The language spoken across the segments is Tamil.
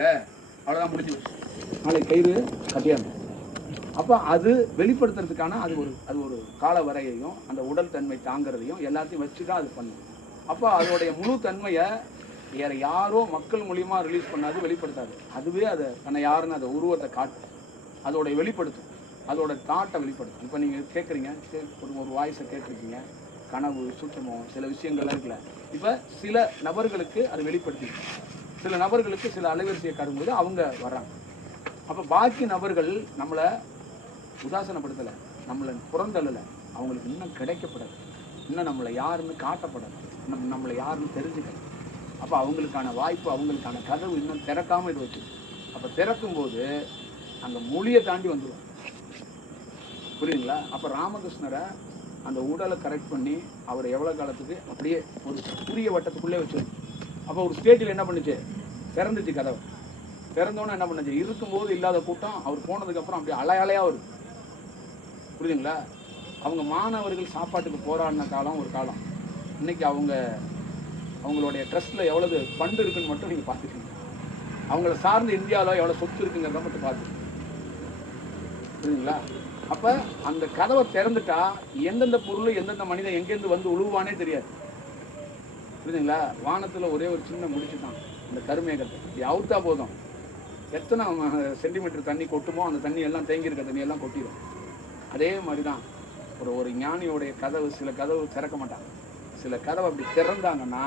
முடியல, அவ்வளோதான் முடிஞ்சு வச்சு, நாளை கயிறு கட்டியாங்க. அப்போ அது வெளிப்படுத்துறதுக்கான அது ஒரு கால வரையையும் அந்த உடல் தன்மை தாங்கிறதையும் எல்லாத்தையும் வச்சு தான் அது பண்ணுது. அப்போ அதோடைய முழு தன்மையை வேற யாரோ மக்கள் மூலியமா ரிலீஸ் பண்ணாது, வெளிப்படுத்தாது. அதுவே அதை தன்னை யாருன்னு அதை உருவத்தை காட்டு, அதோடைய வெளிப்படுத்தும், அதோட தாட்டை வெளிப்படுத்தும். இப்போ நீங்கள் கேட்குறீங்க, ஒரு வாய்ஸை கேட்டிருக்கீங்க, கனவு சுற்றமோ சில விஷயங்கள்லாம் இருக்குல்ல. இப்போ சில நபர்களுக்கு அது வெளிப்படுத்தி, சில நபர்களுக்கு சில அலைவரிசையை காட்டும்போது அவங்க வர்றாங்க. அப்போ பாக்கி நபர்கள் நம்மளை உதாசனப்படுத்தலை, நம்மளை புறந்தள்ளலை, அவங்களுக்கு இன்னும் கிடைக்கப்படாது, இன்னும் நம்மளை யாருன்னு காட்டப்படாது, நம்மளை யாருன்னு தெரிஞ்சுக்கணும். அப்போ அவங்களுக்கான வாய்ப்பு, அவங்களுக்கான கதவு இன்னும் திறக்காமல் இது வச்சு, அப்போ திறக்கும்போது அந்த மொழியை தாண்டி வந்துடும். புரியுதுங்களா? அப்போ ராமகிருஷ்ணரை அந்த உடலை கரெக்ட் பண்ணி அவர் எவ்வளோ காலத்துக்கு அப்படியே ஒரு புரிய வட்டத்துக்குள்ளே வச்சு, அப்போ ஒரு ஸ்டேஜில் என்ன பண்ணுச்சு, திறந்துச்சு கதவை. திறந்தோன்னே என்ன பண்ணுச்சு, இருக்கும்போது இல்லாத கூட்டம் அவர் போனதுக்கப்புறம் அப்படியே அலையாலையாக வருது. புரியுதுங்களா? அவங்க மாணவர்கள் சாப்பாட்டுக்கு போராடின காலம் ஒரு காலம். இன்னைக்கு அவங்களுடைய ட்ரஸ்ட்டில் எவ்வளவு ஃபண்டு இருக்குன்னு மட்டும் நீங்கள் பார்த்துக்கீங்க. அவங்கள சார்ந்து இந்தியாவில் எவ்வளோ சொத்து இருக்குங்கிறத மட்டும் பார்த்துக்கீங்க. புரியுதுங்களா? அப்போ அந்த கதவை திறந்துட்டா எந்தெந்த பொருள் எந்தெந்த மனிதன் எங்கேருந்து வந்து உழுவானே தெரியாது. புரியுதுங்களா? வானத்தில் ஒரே ஒரு சின்ன முடிச்சு தான், இந்த கருமேகத்தை இப்படி அவுத்தா போதும், எத்தனை சென்டிமீட்டர் தண்ணி கொட்டுமோ அந்த தண்ணி எல்லாம் தேங்கியிருக்க தண்ணி எல்லாம் கொட்டிடும். அதே மாதிரி தான் ஒரு ஞானியோடைய கதவு, சில கதவு திறக்க மாட்டாங்க, சில கதவை அப்படி திறந்தாங்கன்னா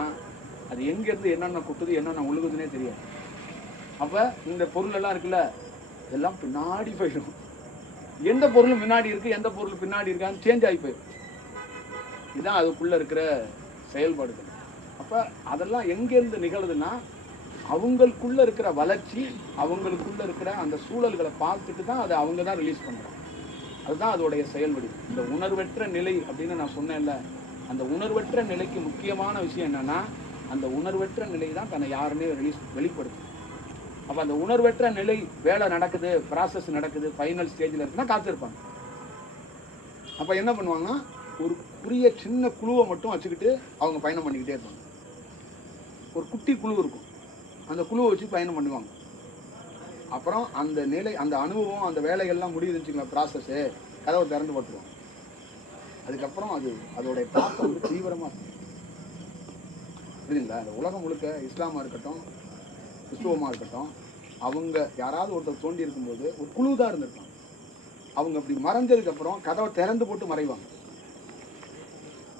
அது எங்கேருந்து என்னென்ன கொட்டுது என்னென்ன உழுகுதுன்னே தெரியாது. அப்போ இந்த பொருள் எல்லாம் இருக்குல்ல, இதெல்லாம் பின்னாடி போயிடும். எந்த பொருளும் முன்னாடி இருக்குது எந்த பொருள் பின்னாடி இருக்கான்னு சேஞ்ச் ஆகி போயிடும். இதுதான் அதுக்குள்ளே இருக்கிற செயல்பாடுகள். அப்போ அதெல்லாம் எங்கேருந்து நிகழுதுன்னா அவங்களுக்குள்ளே இருக்கிற வளர்ச்சி, அவங்களுக்குள்ளே இருக்கிற அந்த சூழல்களை பார்த்துட்டு தான் அதை அவங்க தான் ரிலீஸ் பண்ணுறாங்க. அதுதான் அதோடைய செயல்படி. இந்த உணர்வற்ற நிலை அப்படின்னு நான் சொன்னேன்ல, அந்த உணர்வற்ற நிலைக்கு முக்கியமான விஷயம் என்னன்னா, அந்த உணர்வற்ற நிலை தான் தன்னை யாருமே வெளிப்படுத்தும். அப்போ அந்த உணர்வற்ற நிலை வேலை நடக்குது, ப்ராசஸ் நடக்குது, ஃபைனல் ஸ்டேஜில் இருக்குன்னா காத்திருப்பாங்க. அப்போ என்ன பண்ணுவாங்கன்னா, ஒரு புரிய சின்ன குழுவை மட்டும் வச்சுக்கிட்டு அவங்க பயணம் பண்ணிக்கிட்டே இருப்பாங்க. ஒரு குட்டி குழு இருக்கும், அந்த குழுவை வச்சு பயணம் பண்ணுவாங்க. அப்புறம் அந்த நிலை, அந்த அனுபவம், அந்த வேலைகள்லாம் முடியுதுன்னு ப்ராசஸ்ஸு, கதவை திறந்து போட்டுருவாங்க. அதுக்கப்புறம் அதோடைய தாக்கம் வந்து தீவிரமாக இருக்கும். புரியுதுங்களா? இந்த உலகம் முழுக்க இஸ்லாமாக இருக்கட்டும், கிறிஸ்துவமாக இருக்கட்டும், அவங்க யாராவது ஒருத்தர் தோண்டி இருக்கும்போது ஒரு குழு தான் இருந்திருப்பாங்க. அவங்க அப்படி மறைஞ்சதுக்கப்புறம் கதவை திறந்து போட்டு மறைவாங்க.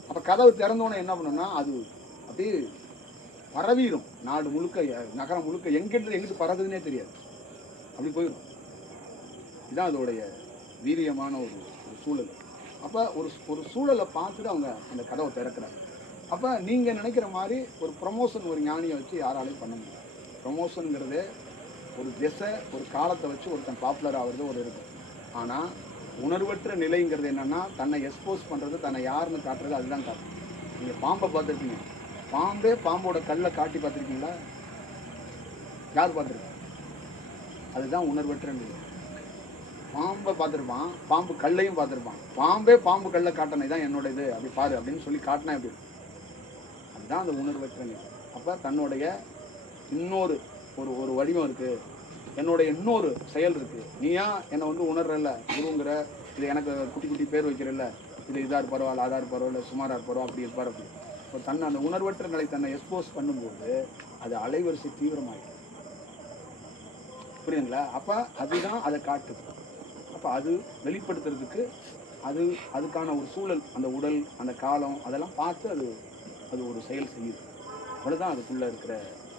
அப்போ கதவு திறந்தோன்னே என்ன பண்ணுன்னா அது அப்படியே பரவிடும், நாடு முழுக்க, நகரம் முழுக்க, எங்கிட்டு பறகுதுன்னே தெரியாது, அப்படி போயிடும். இதுதான் அதோடைய வீரியமான ஒரு சூழல். அப்போ ஒரு சூழலை பார்த்துட்டு அவங்க அந்த கதவை திறக்கிறாங்க. அப்போ நீங்கள் நினைக்கிற மாதிரி ஒரு ப்ரமோஷன் ஒரு ஞானியை வச்சு யாராலையும் பண்ண முடியும். ப்ரமோஷனுங்கிறது ஒரு திசை, ஒரு காலத்தை வச்சு ஒருத்தன் பாப்புலர் ஆகிறது ஒரு இருக்குது. ஆனால் உணர்வற்ற நிலைங்கிறது என்னென்னா, தன்னை எக்ஸ்போஸ் பண்ணுறது, தன்னை யாருன்னு காட்டுறது, அதுதான் காட்டும். நீங்கள் பாம்பை பார்த்துருக்கீங்க, பாம்போட கல்லை காட்டி பார்த்துருக்கீங்களா? யார் பார்த்துருக்கா? அதுதான் உணர்வற்ற நிலை. பாம்பை பார்த்துருப்பான், பாம்பு கல்லையும் பார்த்துருப்பான், பாம்பு கல்லை காட்டினே தான் என்னோட இது, அப்படி பாரு அப்படின்னு சொல்லி காட்டினா எப்படி? அதுதான் அந்த உணர்வற்ற நிலை. அப்போ தன்னுடைய இன்னொரு ஒரு வடிவம் இருக்குது, என்னுடைய இன்னொரு செயல் இருக்குது. நீயா என்னை வந்து உணர்றல, குருங்கிற, இது எனக்கு குட்டி குட்டி பேர் வைக்கிறல்ல, இது இதார் பரவாயில்ல, அதார் பரவாயில்ல, சுமாரார் பரவாயில்ல, அப்படி இருப்பார் அப்படி. இப்போ தன்னை அந்த உணர்வற்ற நிலை தன்னை எக்ஸ்போஸ் பண்ணும்போது அது அலைவரிசை தீவிரமாகிடும். புரியுதுங்களா? அப்போ அதுதான் அதை காட்டுது. அப்போ அது வெளிப்படுத்துறதுக்கு அதுக்கான ஒரு சூழல், அந்த உடல், அந்த காலம், அதெல்லாம் பார்த்து அது ஒரு செயல் செய்யுது. அவ்வளோதான் அதுக்குள்ளே இருக்கிற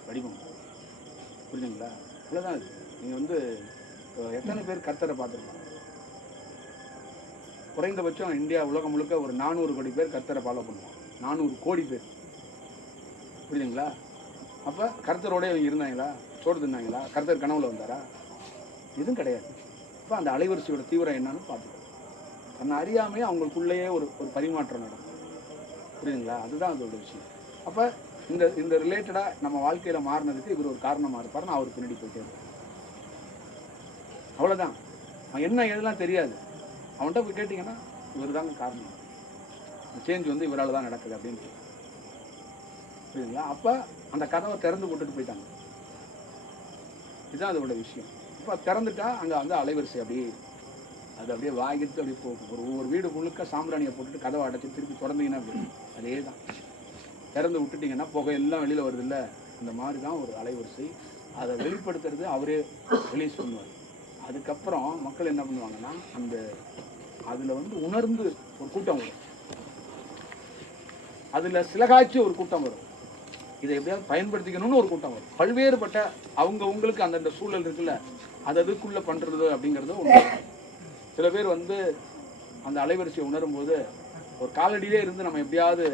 வடிவம். புரியுதுங்களா? அவ்வளோதான் அது. நீங்கள் வந்து எத்தனை பேர் கர்த்தரை பார்த்துருப்பாங்க? குறைந்தபட்சம் இந்தியா உலகம் முழுக்க ஒரு 400 கோடி பேர் கர்த்தரை ஃபாலோ பண்ணுவாங்க. 400 கோடி பேர். புரியுதுங்களா? அப்போ கர்த்தரோட இவங்க இருந்தாங்களா? சோறு தின்னாங்களா? கர்த்தர் கனவுல வந்தாரா? எதுவும் கிடையாது. இப்போ அந்த அலைவரிசையோட தீவிரம் என்னன்னு பார்த்துக்கணும். தன்னை அறியாமையே அவங்களுக்குள்ளேயே ஒரு பரிமாற்றம் நடக்கும். புரியுதுங்களா? அதுதான் அதோட விஷயம். அப்போ இந்த ரிலேட்டடாக நம்ம வாழ்க்கையில் மாறினதுக்கு இவர் ஒரு காரணமாக இருப்பார். நான் அவர் பின்னாடி போயிட்டே இருப்பேன். அவ்வளோதான். அவன் என்ன எதெல்லாம் தெரியாது. அவன்கிட்ட போய் கேட்டிங்கன்னா இவர் தாங்க காரணம், சேஞ்ச் வந்து இவரால் தான் நடக்குது அப்படின்ட்டு. புரியுதுங்களா? அப்போ அந்த கதவை திறந்து போட்டுட்டு போயிட்டாங்க. இதுதான் அதோட விஷயம். இப்போ திறந்துட்டா அங்கே வந்து அலைவரிசை அப்படியே அது அப்படியே வாங்கிட்டு அப்படியே போகும். ஒரு வீடு முழுக்க சாம்பிராணியை போட்டுட்டு கதவை அடைச்சி திருப்பி திறந்தீங்கன்னா அப்படி அதே தான். திறந்து விட்டுட்டிங்கன்னா புகை எல்லாம் வெளியில் வருது இல்லை, அந்த மாதிரி தான் ஒரு அலைவரிசை. அதை வெளிப்படுத்துறது அவரே ரிலீஸ் பண்ணுவார். அதுக்கப்புறம் மக்கள் என்ன பண்ணுவாங்கன்னா அந்த அதில் வந்து உணர்ந்து ஒரு கூட்டம் வரும், அதில் சிலகாய்ச்சி ஒரு கூட்டம் வரும், இதை எப்படியாவது பயன்படுத்திக்கணும்னு ஒரு கூட்டம் வரும். பல்வேறுபட்ட உங்களுக்கு அந்தந்த சூழல் இருக்குல்ல, அது அதுக்குள்ளே பண்ணுறது அப்படிங்கிறது ஒன்று. சில பேர் வந்து அந்த அலைவரிசையை உணரும் போது ஒரு காலடியிலே இருந்து நம்ம எப்படியாவது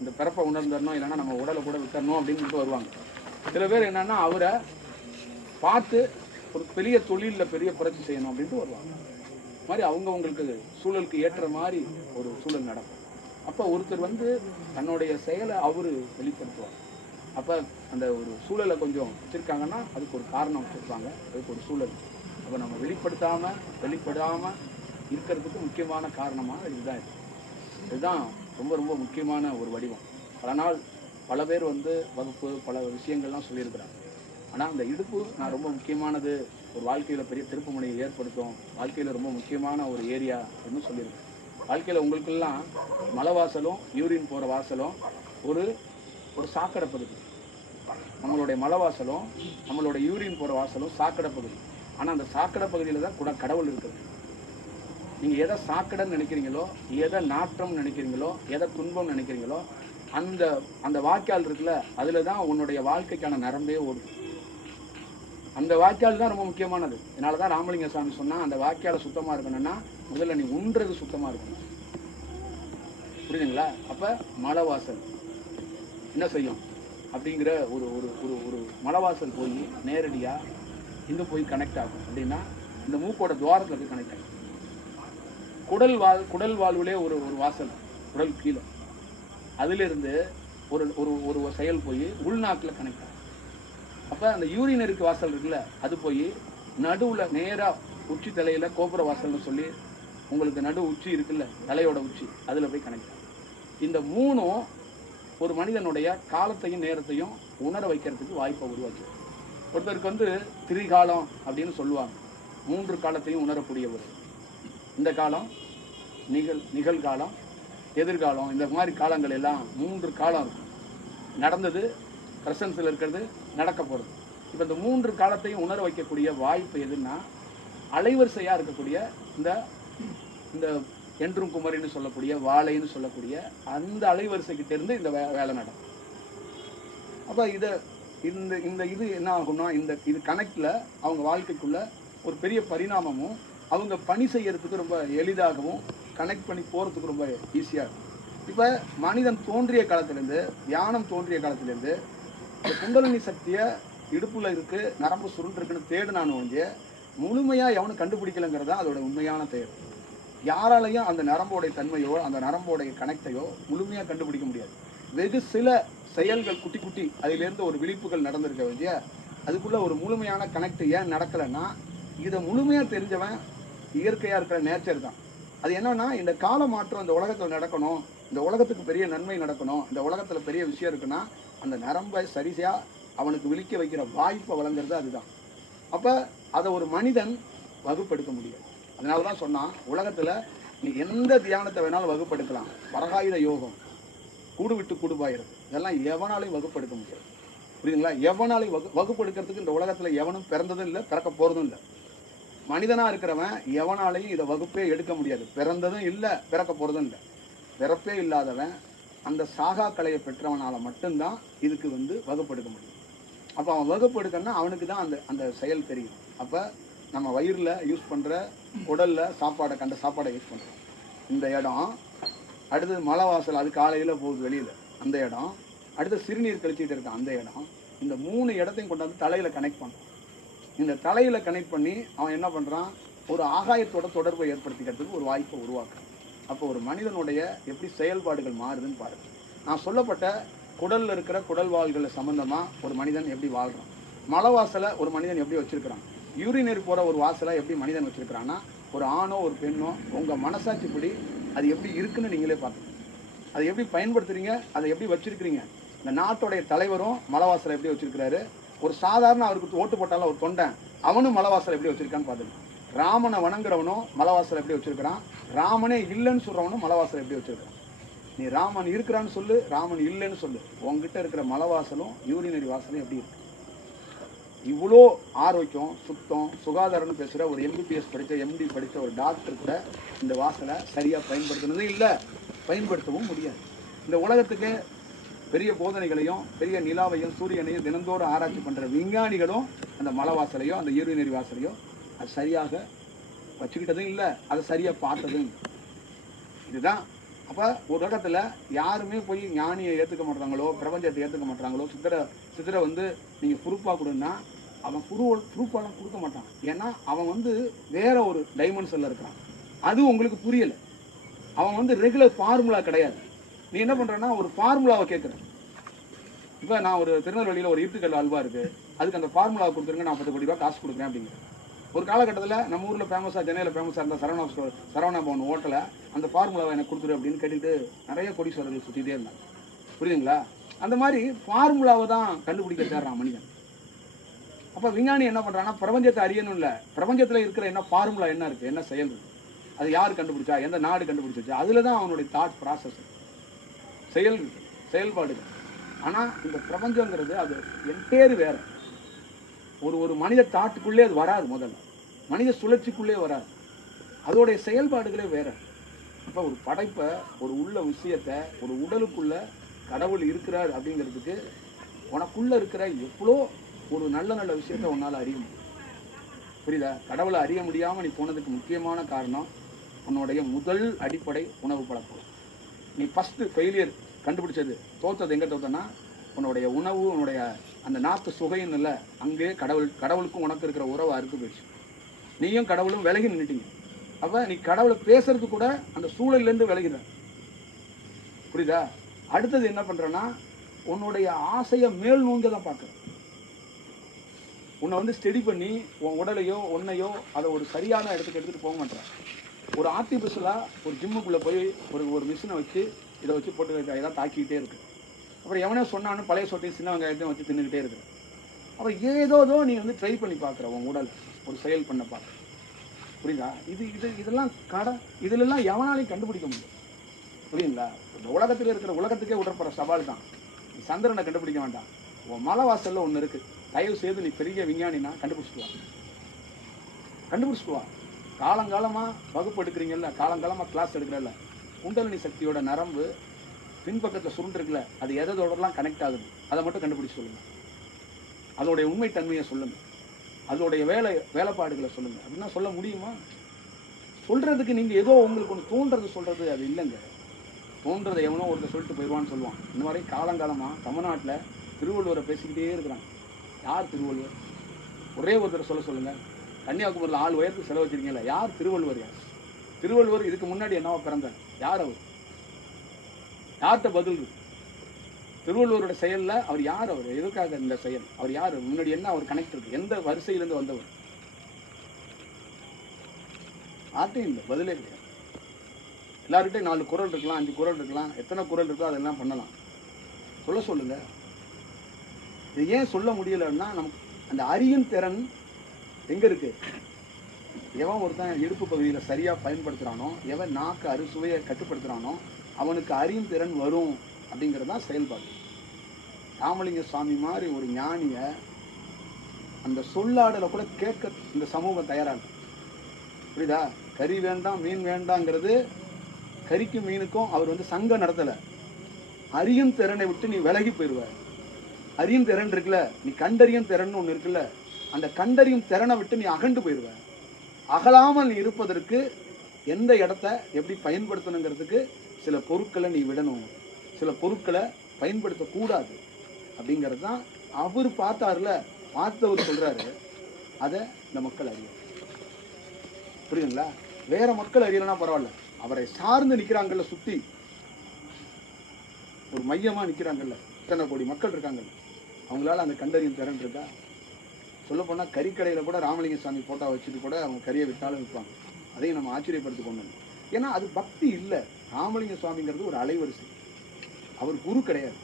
இந்த பிறப்பை உணர்ந்துடணும், இல்லைன்னா நம்ம உடலை கூட விட்டுறணும் அப்படின்னு வருவாங்க. சில பேர் என்னன்னா அவரை பார்த்து ஒரு பெரிய தொழிலில் பெரிய புரட்சி செய்யணும் அப்படின்ட்டு வருவாங்க. மாதிரி அவங்களுக்கு சூழலுக்கு ஏற்ற மாதிரி ஒரு சூழல் நடக்கும். அப்போ ஒருத்தர் வந்து தன்னுடைய செயலை அவர் வெளிப்படுத்துவார். அப்போ அந்த ஒரு சூழலை கொஞ்சம் வச்சுருக்காங்கன்னா அதுக்கு ஒரு காரணம் வச்சுருப்பாங்க, அதுக்கு ஒரு சூழல். அப்போ நம்ம வெளிப்படாமல் இருக்கிறதுக்கு முக்கியமான காரணமாக இதுதான் இருக்குது. இதுதான் ரொம்ப ரொம்ப முக்கியமான ஒரு வடிவம். பல நாள் பல பேர் வந்து வகுப்பு பல விஷயங்கள்லாம் சொல்லியிருக்கிறாங்க. ஆனால் அந்த இடுப்பு நான் ரொம்ப முக்கியமானது, ஒரு வாழ்க்கையில் பெரிய திருப்புமுனையை ஏற்படுத்தும், வாழ்க்கையில் ரொம்ப முக்கியமான ஒரு ஏரியா அப்படின்னு சொல்லியிருக்கேன். வாழ்க்கையில் உங்களுக்கெல்லாம் மலை வாசலும் யூரின் போகிற வாசலும் ஒரு ஒரு சாக்கடை பகுதி. நம்மளுடைய மலை வாசலும் நம்மளோட யூரின் போகிற வாசலும் சாக்கடை பகுதி. ஆனால் அந்த சாக்கடை பகுதியில் தான் கடவுள் இருக்குது. நீங்கள் எதை சாக்கடைன்னு நினைக்கிறீங்களோ, எதை நாற்றம் நினைக்கிறீங்களோ, எதை துன்பம் நினைக்கிறீங்களோ, அந்த அந்த வாய்க்கால் இருக்குல்ல, அதில் தான் உன்னுடைய வாழ்க்கைக்கான நரம்பே ஓடும். அந்த வாய்க்கால் தான் ரொம்ப முக்கியமானது. அதனால தான் ராமலிங்க சாமி சொன்னால் அந்த வாய்க்காலை சுத்தமாக இருக்கணும்னா முதல்ல நீ உண்றது சுத்தமாக இருக்கணும். புரியுதுங்களா? அப்போ மலை வாசல் என்ன செய்யும் அப்படிங்கிற ஒரு ஒரு ஒரு ஒரு மலைவாசல் போய் நேரடியாக இங்கே போய் கனெக்ட் ஆகும். அப்படின்னா இந்த மூக்கோட துவாரத்தில் போய் கனெக்ட் ஆகும். குடல் வாழ்வுலே ஒரு ஒரு வாசல், குடல் கீழே, அதிலிருந்து ஒரு ஒரு ஒரு செயல் போய் உள்நாக்கில் கனெக்ட் ஆகும். அப்போ அந்த யூரினருக்கு வாசல் இருக்குல்ல, அது போய் நடுவில் நேராக உச்சி தலையில் கோபுர வாசல்னு சொல்லி உங்களுக்கு நடு உச்சி இருக்குல்ல, தலையோட உச்சி, அதில் போய் கனெக்ட் ஆகும். இந்த மூணும் ஒரு மனிதனுடைய காலத்தையும் நேரத்தையும் உணர வைக்கிறதுக்கு வாய்ப்பை உருவாக்கி. ஒருத்தருக்கு வந்து திரிகாலம் அப்படின்னு சொல்லுவாங்க, 3 காலத்தையும் உணரக்கூடியவர். இந்த காலம், நிகழ்காலம், எதிர்காலம், இந்த மாதிரி காலங்கள் எல்லாம் 3 காலம் இருக்கும். நடந்தது, ப்ரெசன்ஸில் இருக்கிறது, நடக்க போகிறது. இப்போ இந்த 3 காலத்தையும் உணர வைக்கக்கூடிய வாய்ப்பு எதுன்னா அலைவரிசையாக இருக்கக்கூடிய இந்த இந்த என்றும் குமரின்னு சொல்லக்கூடிய வாழைன்னு சொல்லக்கூடிய அந்த அலைவரிசைக்கிட்ட இருந்து இந்த வேலை நடக்கும். அப்போ இந்த இது என்ன ஆகும்னா இது கனெக்டில் அவங்க வாழ்க்கைக்குள்ள ஒரு பெரிய பரிணாமமும் அவங்க பணி செய்யறதுக்கு ரொம்ப எளிதாகவும் கனெக்ட் பண்ணி போகிறதுக்கு ரொம்ப ஈஸியாக இருக்கும். இப்போ மனிதன் தோன்றிய காலத்திலேருந்து, தியானம் தோன்றிய காலத்திலேருந்து இந்த குண்டலினி சக்தியை இடுப்பில் இருக்குது, நரம்பு சுருண்டுருக்குன்னு தேடுனானு வந்து முழுமையாக எவனும் கண்டுபிடிக்கலைங்கிறது தான் அதோட உண்மையான தேவை. யாராலையும் அந்த நரம்போடைய தன்மையோ அந்த நரம்போடைய கனெக்டையோ முழுமையாக கண்டுபிடிக்க முடியாது. வெகு சில செயல்கள் குட்டி குட்டி அதிலேருந்து ஒரு விழிப்புகள் நடந்திருக்க வேண்டிய அதுக்குள்ளே ஒரு முழுமையான கனெக்ட் ஏன் நடக்கலைன்னா இதை முழுமையாக தெரிஞ்சவன் இயற்கையாக இருக்கிற நேச்சர் தான். அது என்னன்னா இந்த கால மாற்றம் இந்த உலகத்தில் நடக்கணும், இந்த உலகத்துக்கு பெரிய நன்மை நடக்கணும், இந்த உலகத்தில் பெரிய விஷயம் இருக்குன்னா அந்த நரம்பை சரியாக அவனுக்கு விழிக்க வைக்கிற வாய்ப்பை வழங்குறது அதுதான். அப்போ அதை ஒரு மனிதன் வகுப்படுத்த முடியாது. அதனால தான் சொன்னால் உலகத்தில் நீ எந்த தியானத்தை வேணாலும் வகுப்படுத்தலாம். பரகாயுத யோகம், கூடு விட்டு கூடுபாயிறது, இதெல்லாம் எவனாலையும் வகுப்படுத்த முடியாது. புரியுதுங்களா? எவனாலையும் வகுப்படுக்கிறதுக்கு இந்த உலகத்தில் எவனும் பிறந்ததும் இல்லை, பிறக்க போகிறதும் இல்லை. மனிதனாக இருக்கிறவன் எவனாலையும் இதை வகுப்பே எடுக்க முடியாது. பிறந்ததும் இல்லை, பிறக்க போகிறதும் இல்லை. பிறப்பே இல்லாதவன் அந்த சாகா கலையை பெற்றவனால் மட்டும்தான் இதுக்கு வகுப்படுத்த முடியும். அப்போ அவன் வகுப்படுக்கணும்னா அவனுக்கு தான் அந்த செயல் தெரியும். அப்போ நம்ம வயிறில் யூஸ் பண்ணுற உடலில் கண்ட சாப்பாடை யூஸ் பண்ணுறோம். இந்த இடம், அடுத்தது மலை வாசல், அது காலையில் போகுது வெளியில், அந்த இடம், அடுத்து சிறுநீர் கழிச்சிட்டு இருக்கான் அந்த இடம், இந்த 3 இடத்தையும் கொண்டாந்து தலையில் கனெக்ட் பண்ணுறான். இந்த தலையில் கனெக்ட் பண்ணி அவன் என்ன பண்ணுறான், ஒரு ஆகாயத்தோட தொடர்பை ஏற்படுத்திக்கிறதுக்கு ஒரு வாய்ப்பை உருவாக்குறான். அப்போ ஒரு மனிதனுடைய எப்படி செயல்பாடுகள் மாறுதுன்னு பாருங்கள். நான் சொல்லப்பட்ட குடலில் இருக்கிற குடல் வால்களை சம்மந்தமாக ஒரு மனிதன் எப்படி வாழ்கிறான், மலை வாசலை ஒரு மனிதன் எப்படி வச்சுருக்கிறான், யூரினரி போகிற ஒரு வாசலை எப்படி மனிதன் வச்சுருக்கிறான்னா, ஒரு ஆணோ ஒரு பெண்ணோ உங்கள் மனசாட்சிப்படி அது எப்படி இருக்குன்னு நீங்களே பார்த்துக்கணும். அதை எப்படி பயன்படுத்துகிறீங்க, அதை எப்படி வச்சுருக்கிறீங்க. இந்த நாட்டோடைய தலைவரும் மலை வாசலை எப்படி வச்சுருக்கிறாரு, ஒரு சாதாரண அவருக்கு ஓட்டு போட்டாலும் ஒரு தொண்டன் அவனும் மலைவாசல் எப்படி வச்சிருக்கான்னு பார்த்துக்கலாம். ராமனை வணங்குறவனும் மலைவாசல் எப்படி வச்சிருக்கிறான், ராமனே இல்லைன்னு சொல்றவனும் மலைவாசல் எப்படி வச்சிருக்கான். நீ ராமன் இருக்கிறான்னு சொல்லு, ராமன் இல்லைன்னு சொல்லு, உங்ககிட்ட இருக்கிற மலைவாசலும் யூரினரி வாசலும் எப்படி இருக்கு? இவ்வளோ ஆரோக்கியம் சுத்தம் சுகாதாரம்னு பேசுகிற ஒரு MBBS படித்த MD படித்த ஒரு டாக்டர் கூட இந்த வாசலை சரியாக பயன்படுத்துனது இல்லை, பயன்படுத்தவும் முடியாது. இந்த உலகத்துக்கு பெரிய போதனைகளையும் பெரிய நிலாவையும் சூரியனையும் தினந்தோறும் ஆராய்ச்சி பண்ணுற விஞ்ஞானிகளும் அந்த மலை வாசலையோ அந்த யூரினரி வாசலையோ அது சரியாக வச்சுக்கிட்டதும் இல்லை, அதை சரியாக பார்த்ததும் இல்லை. இதுதான். அப்போ ஒரு உலகத்தில் யாருமே போய் ஞானியை ஏற்றுக்க மாட்டாங்களோ பிரபஞ்சத்தை ஏற்றுக்க மாட்டாங்களோ சித்திரை வந்து நீங்கள் ப்ரூஃபாக கொடுன்னா அவன் ப்ரூஃபாலாம் கொடுக்க மாட்டான். ஏன்னா அவன் வந்து வேற ஒரு டைமென்ஷனில் இருக்கிறான். அது உங்களுக்கு புரியலை. அவன் வந்து ரெகுலர் ஃபார்முலா கிடையாது. நீ என்ன பண்ணுறன்னா ஒரு ஃபார்முலாவை கேட்குற. இப்போ நான் ஒரு திருநெல்வேலியில் ஒரு ஈட்டுக்கல் அல்வா இருக்குது, அதுக்கு அந்த ஃபார்முலாவை கொடுத்துருங்க, நான் 10 கோடி ரூபா காசு கொடுக்குறேன் அப்படிங்கிற. ஒரு காலகட்டத்தில் நம்ம ஊரில் ஃபேமஸாக சென்னையில் ஃபேமஸாக இருந்தால் சரவணா பவன் ஹோட்டலை அந்த ஃபார்முலாவை எனக்கு கொடுத்துரு அப்படின்னு கேட்டுக்கிட்டு நிறைய கோடீஸ்வரர்கள் சுற்றிட்டே இருந்தாங்க. புரியுதுங்களா? அந்த மாதிரி ஃபார்முலாவை தான் கண்டுபிடிக்க தேடுறான் மனிதன். அப்போ விஞ்ஞானி என்ன பண்ணுறான்னா பிரபஞ்சத்தை அறியணும் இல்லை, பிரபஞ்சத்தில் இருக்கிற என்ன ஃபார்முலா என்ன இருக்குது, என்ன செயல் இருக்குது, அது யார் கண்டுபிடிச்சா, எந்த நாடு கண்டுபிடிச்சிச்சு, அதில் தான் அவனுடைய தாட் ப்ராசஸ் செயல்பாடுகள். ஆனால் இந்த பிரபஞ்சங்கிறது அது என்டையர் வேறு. ஒரு மனித தாட்டுக்குள்ளே அது வராது, முதல்ல மனித சுழற்சிக்குள்ளே வராது, அதோடைய செயல்பாடுகளே வேற. இப்போ ஒரு படைப்பை ஒரு உள்ள விஷயத்தை ஒரு உடலுக்குள்ள கடவுள் இருக்கிறார் அப்படிங்கிறதுக்கு உனக்குள்ள இருக்கிற எவ்வளோ ஒரு நல்ல நல்ல விஷயத்த உன்னால் அறிய முடியும். புரியுதா? கடவுளை அறிய முடியாமல் நீ போனதுக்கு முக்கியமான காரணம் உன்னுடைய முதல் அடிப்படை உணவு பழக்கம். நீ ஃபஸ்ட்டு ஃபெயிலியர் கண்டுபிடிச்சது தோத்தது எங்கே தோத்தனா உன்னுடைய உணவு, உன்னுடைய அந்த நாக்கு சுகைன்னு இல்லை, அங்கே கடவுளுக்கும் உனக்கு இருக்கிற உறவை அறுத்து போயிடுச்சு. நீயும் கடவுளும் விலகி நின்றுட்டீங்க. அப்போ நீ கடவுளை பேசுறது கூட அந்த சூழல்லேருந்து விலகிற. புரியுதா? அடுத்தது என்ன பண்ணுறேன்னா உன்னுடைய ஆசையை மேல் நோங்க தான் பார்க்குற. உன்னை வந்து ஸ்டடி பண்ணி உன் உடலையோ உன்னையோ அதை ஒரு சரியான இடத்துக்கு எடுத்துகிட்டு போக மாட்டேன். ஒரு ஆர்டிஃபிஷியலாக ஒரு ஜிம்முக்குள்ளே போய் ஒரு மிஷினை வச்சு இதை வச்சு போட்டு ஏதாவது தாக்கிக்கிட்டே இருக்கு. அப்புறம் எவனே சொன்னான்னு பழைய சொட்டையும் சின்ன வெங்காயத்தையும் வச்சு தின்னுக்கிட்டே இருக்கு. அப்புறம் ஏதோதோ நீ வந்து ட்ரை பண்ணி பார்க்குற உன் உடல் ஒரு செயல் பண்ண பார்க்குற. புரியுதா? இதெல்லாம் இதிலெல்லாம் எவனாலையும் கண்டுபிடிக்க முடியும். புரியுங்களா? இந்த உலகத்தில் இருக்கிற உலகத்துக்கே விடப்படுற சவால் தான். சந்திரனை கண்டுபிடிக்க வேண்டாம், உன் மலை வாசலில் ஒன்று இருக்குது, தயவு செய்து நீ பெரிய விஞ்ஞானினா கண்டுபிடிச்சிட்டு வா. காலங்காலமாக வகுப்பு எடுக்கிறீங்கல்ல, காலங்காலமாக கிளாஸ் எடுக்கிறல்ல, குண்டலினி சக்தியோட நரம்பு பின்பக்கத்தில் சுருண்டுருக்குல்ல, அது எதோடலாம் கனெக்ட் ஆகுது, அதை மட்டும் கண்டுபிடிச்சி சொல்லுங்கள். அதோடைய உண்மைத்தன்மையை சொல்லுங்கள், அதோடைய வேலைப்பாடுகளை சொல்லுங்கள். அப்படின்னா சொல்ல முடியுமா? சொல்கிறதுக்கு நீங்கள் ஏதோ உங்களுக்கு ஒன்று தோன்றது சொல்கிறது அது இல்லைங்க. தோன்றதை எவனோ ஒருத்தர் சொல்லிட்டு போயிடுவான்னு சொல்லுவான். இந்த மாதிரி காலங்காலமாக தமிழ்நாட்டில் திருவள்ளுவரை பேசிக்கிட்டே இருக்கிறாங்க. யார் திருவள்ளுவர்? ஒரே ஒருத்தர் சொல்லுங்கள். கன்னியாகுமரியில் 4 வயதுக்கு செலவு வச்சிருக்கீங்களா? யார் திருவள்ளுவர்? திருவள்ளுவர் இதுக்கு முன்னாடி என்னவா பிறந்தார்? யார் அவர்? யார்கிட்ட பதில் இருக்கு? திருவள்ளுவரோட செயலில் அவர் யார்? அவர் எதுக்காக இந்த செயல்? அவர் யார்? முன்னாடி என்ன அவர் கனெக்ட் இருக்கு? எந்த வரிசையிலேருந்து வந்தவர்? ஆட்டையும் இல்லை, பதிலே கிடையாது. எல்லார்கிட்டையும் 4 குறள் இருக்கலாம், 5 குறள் இருக்கலாம், எத்தனை குறள் இருக்கோ அதெல்லாம் பண்ணலாம். சொல்லுங்க. இது ஏன் சொல்ல முடியலைன்னா நமக்கு அந்த அறியும் திறன் எங்கே இருக்கு? எவன் ஒருத்தன் இடுப்பு பகுதியில் சரியாக பயன்படுத்துகிறானோ, எவன் நாக்கு அறுசுவையை கட்டுப்படுத்துகிறானோ அவனுக்கு அறியும் திறன் வரும் அப்படிங்கிறது தான் செயல்பாடு. ராமலிங்க சுவாமி மாதிரி ஒரு ஞானியை அந்த சொல்லாடலை கூட கேட்க இந்த சமூகம் தயாராக. புரியுதா? கறி வேண்டாம் மீன் வேண்டாங்கிறது கறிக்கும் மீனுக்கும் அவர் வந்து சங்கம் நடத்தலை. அறியும் திறனை விட்டு நீ விலகி போயிடுவ. அறியும் திறன் இருக்குல்ல, நீ கண்டறியும் திறன் ஒன்று இருக்குல்ல, அந்த கண்டறியும் திறனை விட்டு நீ அகண்டு போயிடுவ. அகலாமல் நீ இருப்பதற்கு எந்த இடத்த எப்படி பயன்படுத்தணுங்கிறதுக்கு சில பொருட்களை நீ விடணும், சில பொருட்களை பயன்படுத்தக்கூடாது அப்படிங்கிறது தான் அவர் பார்த்தார்ல. பார்த்தவர் சொல்கிறாரு, அதை இந்த மக்கள் அறியும். புரியுதுங்களா? வேற மக்கள் அறியலைன்னா பரவாயில்ல, அவரை சார்ந்து நிற்கிறாங்கல்ல, சுற்றி ஒரு மையமாக நிற்கிறாங்கல்ல, இத்தனை கோடி மக்கள் இருக்காங்கல்ல, அவங்களால அந்த கண்டறியும் திறன் இருக்கா? சொல்லப்போனால் கறிக்கடையில் கூட ராமலிங்க சாமி போட்டோ வச்சுட்டு கூட அவங்க கறியை விட்டாலும் விற்பாங்க. அதையும் நம்ம ஆச்சரியப்படுத்தி கொண்டு. ஏன்னா அது பக்தி இல்லை. ராமலிங்க சுவாமிங்கிறது ஒரு அலைவரிசை, அவர் குரு கிடையாது.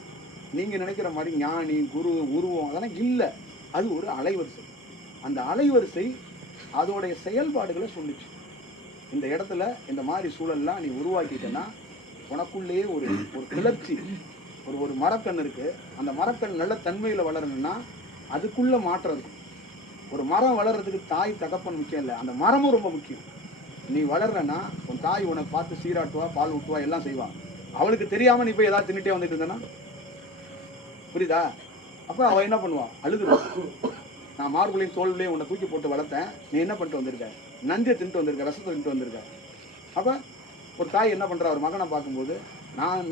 நீங்கள் நினைக்கிற மாதிரி ஞானி குரு உருவம் அதெல்லாம் இல்லை. அது ஒரு அலைவரிசை. அந்த அலைவரிசை அதோடைய செயல்பாடுகளை சொல்லுச்சு. இந்த இடத்துல இந்த மாதிரி சூழல்லாம் நீ உருவாக்கிட்டேன்னா உனக்குள்ளேயே ஒரு ஒரு கிளர்ச்சி, ஒரு மரக்கண் இருக்கு. அந்த மரக்கண் நல்ல தன்மையில வளரணும்னா அதுக்குள்ள மாற்றம் இருக்கும். ஒரு மரம் வளர்றதுக்கு தாய் தகப்பன் முக்கியம் இல்லை, அந்த மரமும் ரொம்ப முக்கியம். நீ வளர்றன்னா உன் தாய் உனக்கு பார்த்து சீராட்டுவா, பால் ஊட்டுவா, எல்லாம் செய்வா. அவளுக்கு தெரியாம நீ போய் ஏதாவது தின்னுட்டே வந்துட்டு இருந்தனா, புரியுதா? அப்ப அவ என்ன பண்ணுவா? அழுதுவா. நான் மார்புலையும் தோல்லையும் உன்னை தூக்கி போட்டு வளர்த்தேன், நீ என்ன பண்ணிட்டு வந்திருக்க? நந்தியை தின்ட்டு வந்திருக்க, ரசத்தை தின்ட்டு வந்திருக்க. அப்ப ஒரு தாய் என்ன பண்றா? ஒரு மகனை பார்க்கும்போது,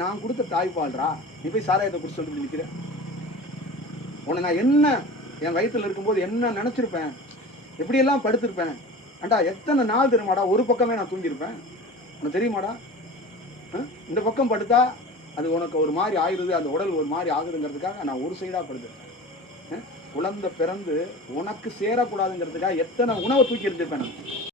நான் கொடுத்த தாய் பால்றா, நீ போய் சாராயத்தை குடிச்சு வந்து நிற்கிற. உன்னை நான் என்ன என் வயிற்றுல இருக்கும்போது என்ன நினைச்சிருப்பேன், எப்படியெல்லாம் படுத்திருப்பேன். அண்டா எத்தனை நாள் தெரியுமாடா ஒரு பக்கமே நான் தூங்கியிருப்பேன், உனக்கு தெரியுமாடா? இந்த பக்கம் படுத்தா அது உனக்கு ஒரு மாதிரி ஆயிடுது, அந்த உடல் ஒரு மாதிரி ஆகுதுங்கிறதுக்காக நான் ஒரு சைடா படுத்திருப்பேன். குழந்தை பிறந்து உனக்கு சேரக்கூடாதுங்கிறதுக்காக எத்தனை உணவை தூக்கி இருந்திருப்பேன்.